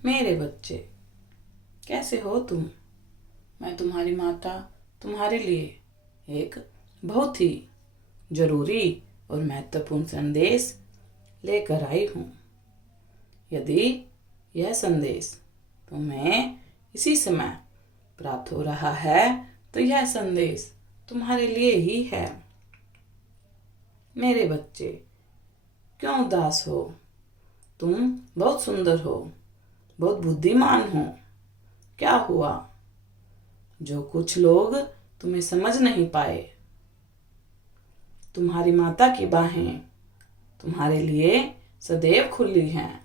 मेरे बच्चे, कैसे हो तुम? मैं तुम्हारी माता तुम्हारे लिए एक बहुत ही जरूरी और महत्वपूर्ण संदेश लेकर आई हूँ। यदि यह संदेश तुम्हें इसी समय प्राप्त हो रहा है तो यह संदेश तुम्हारे लिए ही है। मेरे बच्चे, क्यों उदास हो? तुम बहुत सुंदर हो, बहुत बुद्धिमान हो। क्या हुआ? जो कुछ लोग तुम्हें समझ नहीं पाए। तुम्हारी माता की बाहें तुम्हारे लिए सदैव खुली हैं।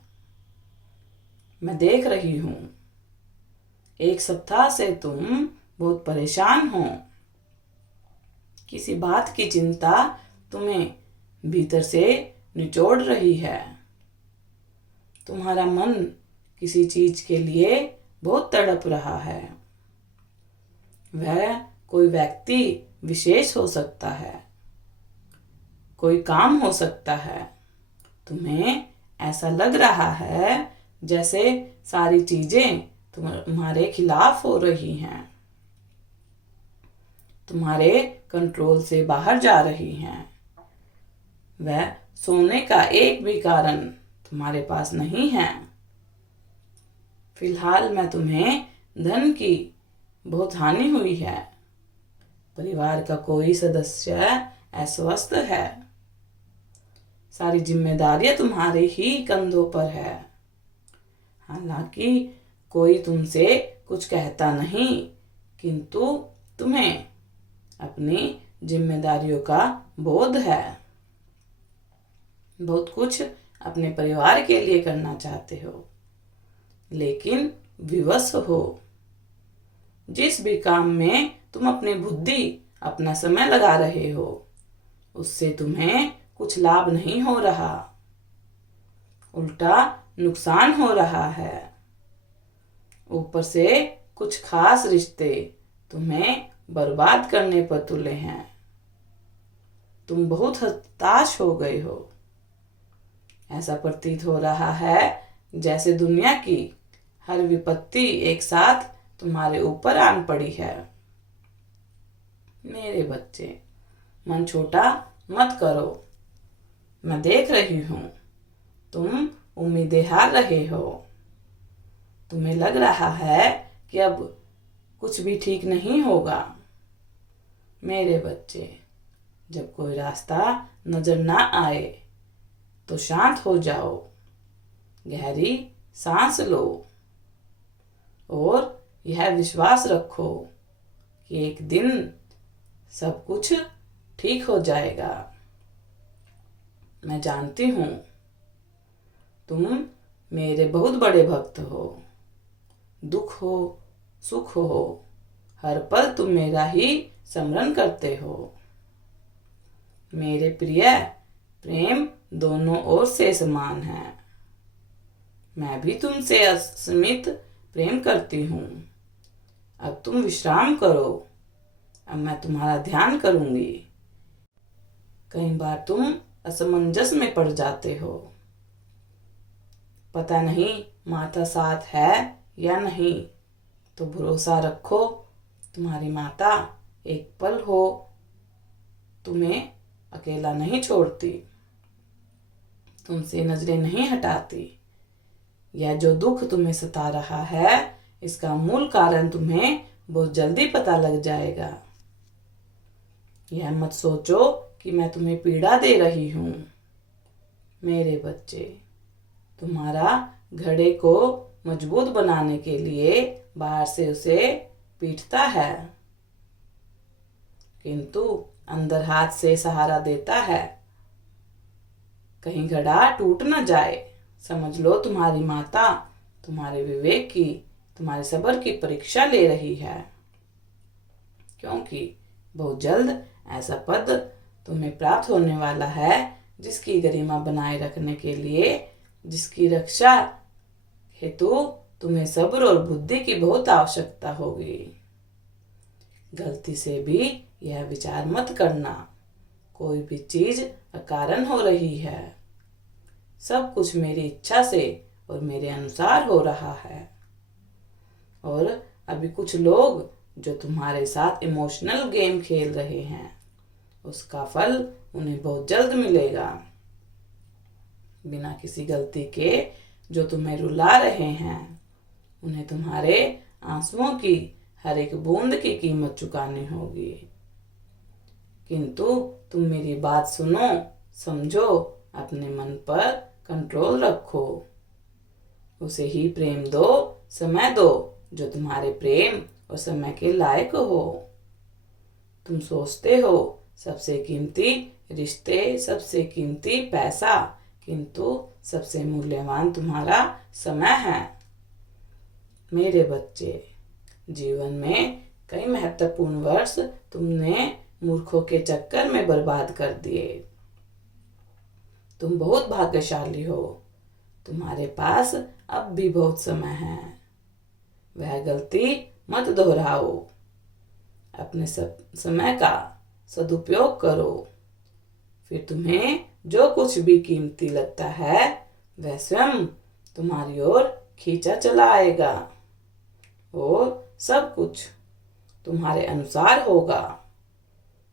मैं देख रही हूँ, एक सप्ताह से तुम बहुत परेशान हो। किसी बात की चिंता तुम्हें भीतर से निचोड़ रही है। तुम्हारा मन किसी चीज के लिए बहुत तड़प रहा है। वह कोई व्यक्ति विशेष हो सकता है, कोई काम हो सकता है। तुम्हें ऐसा लग रहा है जैसे सारी चीजें तुम्हारे खिलाफ हो रही हैं, तुम्हारे कंट्रोल से बाहर जा रही हैं। वह सोने का एक भी कारण तुम्हारे पास नहीं है। फिलहाल मैं तुम्हें धन की बहुत हानि हुई है। परिवार का कोई सदस्य अस्वस्थ है। सारी जिम्मेदारियां तुम्हारे ही कंधों पर है। हालांकि कोई तुमसे कुछ कहता नहीं, किंतु तुम्हें अपनी जिम्मेदारियों का बोध है। बहुत कुछ अपने परिवार के लिए करना चाहते हो, लेकिन विवश हो। जिस भी काम में तुम अपनी बुद्धि अपना समय लगा रहे हो, उससे तुम्हें कुछ लाभ नहीं हो रहा, उल्टा नुकसान हो रहा है। ऊपर से कुछ खास रिश्ते तुम्हें बर्बाद करने पर तुले हैं। तुम बहुत हताश हो गए हो। ऐसा प्रतीत हो रहा है जैसे दुनिया की हर विपत्ति एक साथ तुम्हारे ऊपर आन पड़ी है। मेरे बच्चे, मन छोटा मत करो। मैं देख रही हूँ, तुम उम्मीदें हार रहे हो। तुम्हें लग रहा है कि अब कुछ भी ठीक नहीं होगा। मेरे बच्चे, जब कोई रास्ता नजर ना आए तो शांत हो जाओ, गहरी सांस लो और यह विश्वास रखो कि एक दिन सब कुछ ठीक हो जाएगा। मैं जानती हूँ तुम मेरे बहुत बड़े भक्त हो। दुख हो सुख हो, हर पल तुम मेरा ही स्मरण करते हो। मेरे प्रिय, प्रेम दोनों ओर से समान है। मैं भी तुमसे असीमित प्रेम करती हूँ। अब तुम विश्राम करो। अब मैं तुम्हारा ध्यान करूंगी। कई बार तुम असमंजस में पड़ जाते हो। पता नहीं माता साथ है या नहीं, तो भरोसा रखो, तुम्हारी माता एक पल हो तुम्हें अकेला नहीं छोड़ती, तुमसे नजरें नहीं हटाती। यह जो दुख तुम्हें सता रहा है, इसका मूल कारण तुम्हें बहुत जल्दी पता लग जाएगा। यह मत सोचो कि मैं तुम्हें पीड़ा दे रही हूँ। मेरे बच्चे, तुम्हारा घड़े को मजबूत बनाने के लिए बाहर से उसे पीटता है, किंतु अंदर हाथ से सहारा देता है। कहीं घड़ा टूट न जाए। समझ लो, तुम्हारी माता तुम्हारे विवेक की, तुम्हारे सब्र की परीक्षा ले रही है, क्योंकि बहुत जल्द ऐसा पद तुम्हें प्राप्त होने वाला है जिसकी गरिमा बनाए रखने के लिए, जिसकी रक्षा हेतु तुम्हें सब्र और बुद्धि की बहुत आवश्यकता होगी। गलती से भी यह विचार मत करना कोई भी चीज अकारण हो रही है। सब कुछ मेरी इच्छा से और मेरे अनुसार हो रहा है। और अभी कुछ लोग जो तुम्हारे साथ इमोशनल गेम खेल रहे हैं, उसका फल उन्हें बहुत जल्द मिलेगा। बिना किसी गलती के जो तुम्हें रुला रहे हैं, उन्हें तुम्हारे आंसुओं की हर एक बूंद की कीमत चुकानी होगी। किंतु तुम मेरी बात सुनो, समझो, अपने मन पर कंट्रोल रखो, उसे ही प्रेम दो, समय दो जो तुम्हारे प्रेम और समय के लायक हो। तुम सोचते हो सबसे कीमती रिश्ते, सबसे कीमती पैसा, किंतु सबसे मूल्यवान तुम्हारा समय है। मेरे बच्चे, जीवन में कई महत्वपूर्ण वर्ष तुमने मूर्खों के चक्कर में बर्बाद कर दिए। तुम बहुत भाग्यशाली हो, तुम्हारे पास अब भी बहुत समय है। वह गलती मत दोहराओ, अपने समय का सदुपयोग करो। फिर तुम्हें जो कुछ भी कीमती लगता है, वह स्वयं तुम्हारी ओर खींचा चला आएगा और सब कुछ तुम्हारे अनुसार होगा।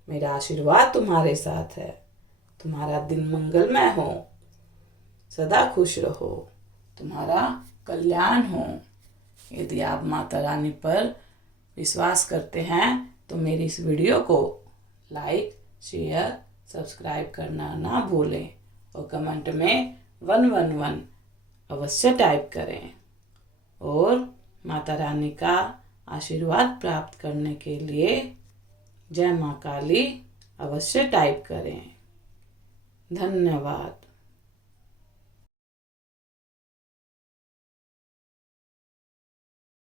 मेरा आशीर्वाद तुम्हारे साथ है। तुम्हारा दिन मंगलमय हो, सदा खुश रहो, तुम्हारा कल्याण हो। यदि आप माता रानी पर विश्वास करते हैं तो मेरी इस वीडियो को लाइक, शेयर, सब्सक्राइब करना ना भूलें और कमेंट में 111 अवश्य टाइप करें। और माता रानी का आशीर्वाद प्राप्त करने के लिए जय माँ काली अवश्य टाइप करें। धन्यवाद।